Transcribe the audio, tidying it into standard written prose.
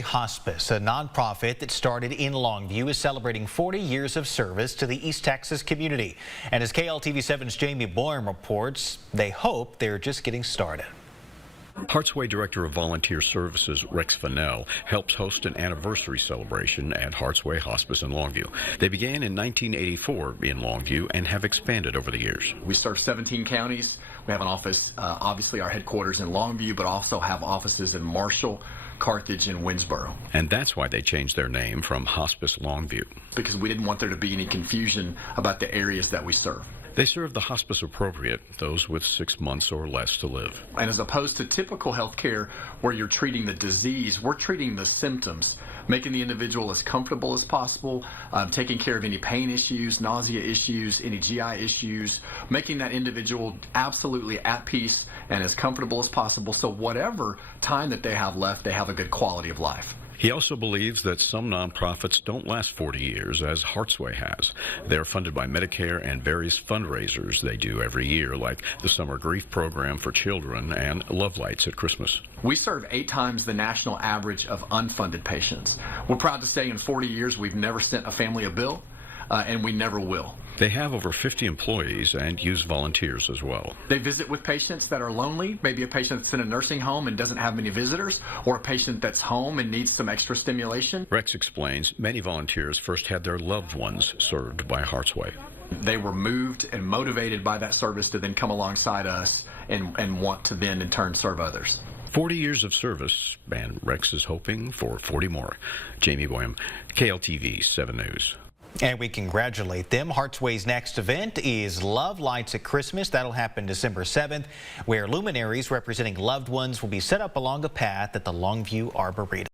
Hospice, a nonprofit that started in Longview, is celebrating 40 years of service to the East Texas community. And as KLTV7's Jamie Boyum reports, they hope they're just getting started. HeartsWay Director of Volunteer Services Rex Fennell helps host an anniversary celebration at HeartsWay Hospice in Longview. They began in 1984 in Longview and have expanded over the years. We serve 17 counties. We have an office, obviously our headquarters in Longview, but also have offices in Marshall, Carthage, and Winsboro. And that's why they changed their name from Hospice Longview. Because we didn't want there to be any confusion about the areas that we serve. They serve the hospice appropriate, those with 6 months or less to live. And as opposed to typical health care where you're treating the disease, we're treating the symptoms, making the individual as comfortable as possible, taking care of any pain issues, nausea issues, any GI issues, making that individual absolutely at peace and as comfortable as possible, so whatever time that they have left, they have a good quality of life. He also believes that some nonprofits don't last 40 years, as HeartsWay has. They're funded by Medicare and various fundraisers they do every year, like the Summer Grief Program for children and Love Lights at Christmas. We serve 8 times the national average of unfunded patients. We're proud to say in 40 years we've never sent a family a bill, and we never will. They have over 50 employees and use volunteers as well. They visit with patients that are lonely, maybe a patient that's in a nursing home and doesn't have many visitors, or a patient that's home and needs some extra stimulation. Rex explains many volunteers first had their loved ones served by HeartsWay. They were moved and motivated by that service to then come alongside us and want to then in turn serve others. 40 years of service, and Rex is hoping for 40 more. Jamie Boyum, KLTV 7 News. And we congratulate them. HeartsWay's next event is Love Lights at Christmas. That'll happen December 7th, where luminaries representing loved ones will be set up along a path at the Longview Arboretum.